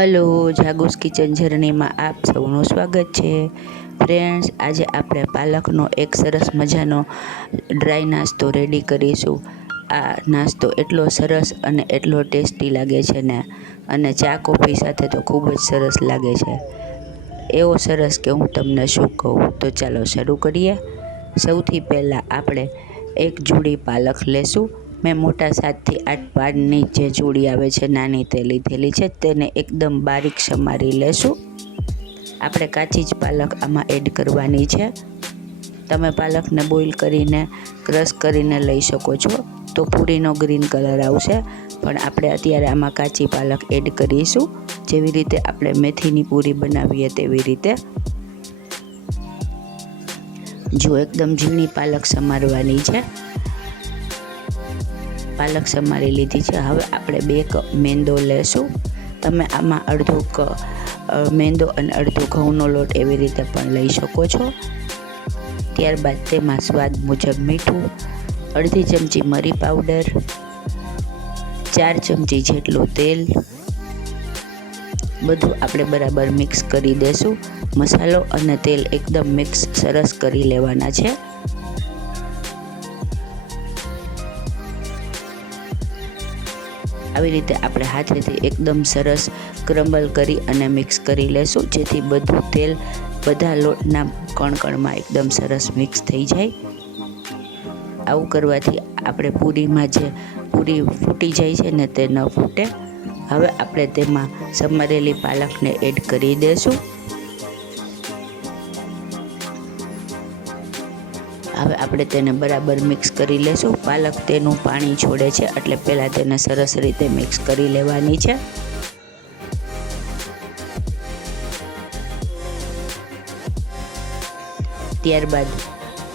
Hello, જાગુસ kitchen જર્નીમાં આપ સૌનું સ્વાગત છે. ફ્રેન્ડ્સ, આજે આપણે પાલકનો એક સરસ મજાનો ડ્રાય નાસ્તો રેડી કરીશું. આ નાસ્તો એટલો સરસ અને એટલો ટેસ્ટી લાગે છે ને, અને ચા કોફી સાથે તો ખૂબ જ સરસ લાગે છે. એવો સરસ કે હું તમને શું કહું. તો ચાલો શરૂ કરીએ. સૌથી પહેલાં આપણે એક જોડી પાલક લેશું. મેં મોટા 7 થી 8 પાનની જે જોડી આવે છે નાની તે લીધેલી છે. તેને એકદમ બારીક સમારી લેશું. આપણે કાચી જ પાલક આમાં એડ કરવાની છે. તમે પાલકને બોઇલ કરીને ક્રશ કરીને લઈ શકો છો તો પૂરીનો ગ્રીન કલર આવશે, પણ આપણે અત્યારે આમાં કાચી પાલક એડ કરીશું. જેવી રીતે આપણે મેથીની પૂરી બનાવીએ તેવી રીતે. જો એકદમ ઝીણી પાલક સમારવાની છે. પાલક સમારી લીધી છે. હવે આપણે 2 કપ મેંદો લેશું. તમે આમાં અડધો મેંદો અને અડધો ઘઉંનો લોટ એવી રીતે પણ લઈ શકો છો. ત્યારબાદ તેમાં સ્વાદ મુજબ મીઠું, અડધી ચમચી મરી પાવડર, 4 ચમચી જેટલું તેલ, બધું આપણે બરાબર મિક્સ કરી દેશું. મસાલો અને તેલ એકદમ મિક્સ સરસ કરી લેવાના છે. આવી રીતે આપણે હાથેથી એકદમ સરસ ક્રમ્બલ કરી અને મિક્સ કરી લેશું, જેથી બધું તેલ બધા લોટના કણકણમાં એકદમ સરસ મિક્સ થઈ જાય. આવું કરવાથી આપણે પૂરીમાં જે પૂરી ફૂટી જાય છે ને તે ન ફૂટે. હવે આપણે તેમાં સમારેલી પાલકને એડ કરી દેશું. હવે આપણે તેને બરાબર મિક્સ કરી લેશું. પાલક તેનું પાણી છોડે છે, એટલે પહેલાં તેને સરસ રીતે મિક્સ કરી લેવાની છે. ત્યારબાદ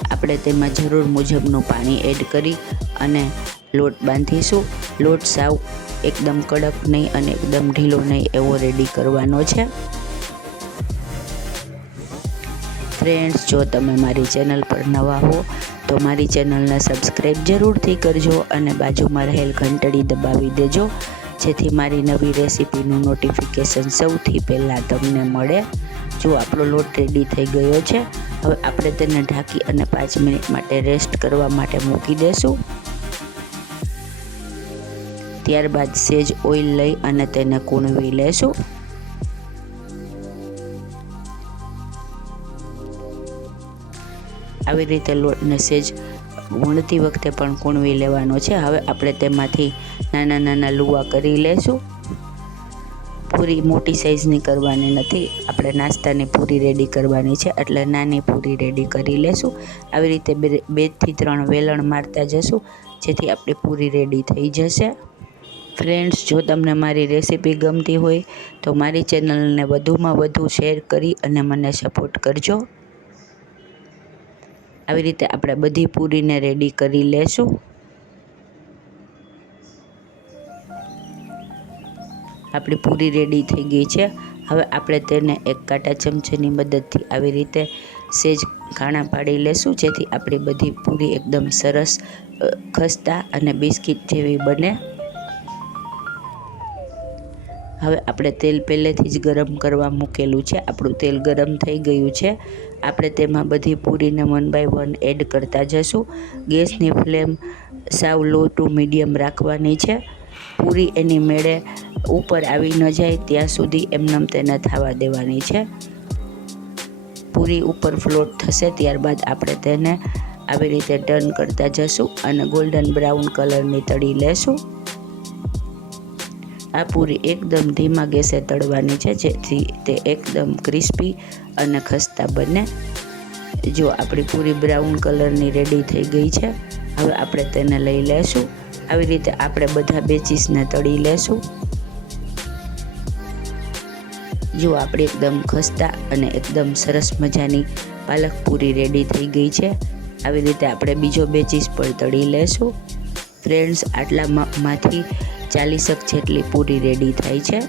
આપણે તેમાં જરૂર મુજબનું પાણી એડ કરી અને લોટ બાંધીશું. લોટ સાવ એકદમ કડક નહીં અને એકદમ ઢીલો નહીં એવો રેડી કરવાનો છે. ફ્રેન્ડ્સ, જો તમે મારી ચેનલ પર નવા હો તો મારી ચેનલને સબસ્ક્રાઈબ જરૂરથી કરજો અને બાજુમાં રહેલ ઘંટડી દબાવી દેજો, જેથી મારી નવી રેસીપીનું નોટિફિકેશન સૌથી પહેલાં તમને મળે. જો આપણો લોટ રેડી થઈ ગયો છે. હવે આપણે તેને ઢાંકી અને 5 મિનિટ માટે રેસ્ટ કરવા માટે મૂકી દેશું. ત્યારબાદ સેજ ઓઇલ લઈ અને તેને કૂણવી લેશું. આવી રીતે લોટને સેજ વણતી વખતે પણ કૂણવી લેવાનો છે. હવે આપણે તેમાંથી નાના નાના લુવા કરી લેશું. પૂરી મોટી સાઈઝની કરવાની નથી, આપણે નાસ્તાની પૂરી રેડી કરવાની છે, એટલે નાની પૂરી રેડી કરી લેશું. આવી રીતે 2 થી 3 વેલણ મારતા જશું, જેથી આપણી પૂરી રેડી થઈ જશે. ફ્રેન્ડ્સ, જો તમને મારી રેસીપી ગમતી હોય તો મારી ચેનલને વધુમાં વધુ શેર કરી અને મને સપોર્ટ કરજો. આવી રીતે આપણે બધી પૂરીને રેડી કરી લેશું. આપણી પૂરી રેડી થઈ ગઈ છે. હવે આપણે તેને એક કાંટા ચમચીની મદદથી આવી રીતે સેજ કાણા પાડી લેશું, જેથી આપણી બધી પૂરી એકદમ સરસ ખસ્તા અને બિસ્કિટ જેવી બને. હવે આપણે તેલ પહેલેથી જ ગરમ કરવા મૂકેલું છે. આપણું તેલ ગરમ થઈ ગયું છે. આપણે તેમાં બધી પૂરીને 1 બાય 1 એડ કરતા જશું. ગેસની ફ્લેમ સાવ લો ટુ મીડિયમ રાખવાની છે. પૂરી એની મેળે ઉપર આવી ન જાય ત્યાં સુધી એમનેમ તેને થવા દેવાની છે. પૂરી ઉપર ફ્લોટ થશે ત્યારબાદ આપણે તેને આવી રીતે ટર્ન કરતા જશું અને ગોલ્ડન બ્રાઉન કલરની તળી લેશું. આ પૂરી એકદમ ધીમા ગેસે તળવાની છે, જેથી તે એકદમ ક્રિસ્પી અને ખસ્તા બને. જો આપણી પૂરી બ્રાઉન કલરની રેડી થઈ ગઈ છે. હવે આપણે તેને લઈ લેશું. આવી રીતે આપણે બધા બેચીસને તળી લેશું. જો આપણી એકદમ ખસ્તા અને એકદમ સરસ મજાની પાલક પૂરી રેડી થઈ ગઈ છે. આવી રીતે આપણે બીજો બેચીસ પણ તળી લેશું. ફ્રેન્ડ્સ, આટલામાંથી 40 જેટલી પૂરી રેડી થાય છે.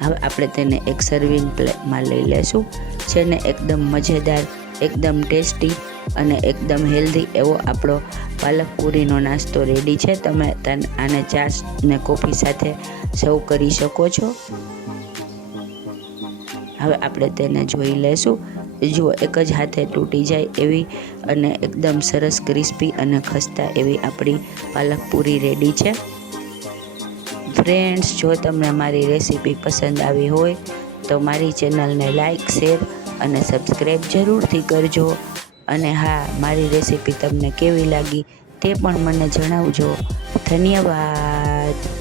હવે આપણે તેને એક સર્વિંગ પ્લેટમાં લઈ લેશું. છે ને એકદમ મજેદાર, એકદમ ટેસ્ટી અને એકદમ હેલ્ધી એવો આપણો પાલક પૂરીનો નાસ્તો રેડી છે. તમે આને ચા ને કોફી સાથે સર્વ કરી શકો છો. હવે આપણે તેને જોઈ લેશું. જુઓ, એક જ હાથે તૂટી જાય એવી અને એકદમ સરસ ક્રિસ્પી અને ખસ્તા એવી આપણી પાલક પૂરી રેડી છે. ફ્રેન્ડ્સ, જો તમને મારી રેસીપી પસંદ આવી હોય તો મારી ચેનલને લાઈક, શેર અને સબસ્ક્રાઈબ જરૂરથી કરજો. અને હા, મારી રેસીપી તમને કેવી લાગી તે પણ મને જણાવજો. ધન્યવાદ.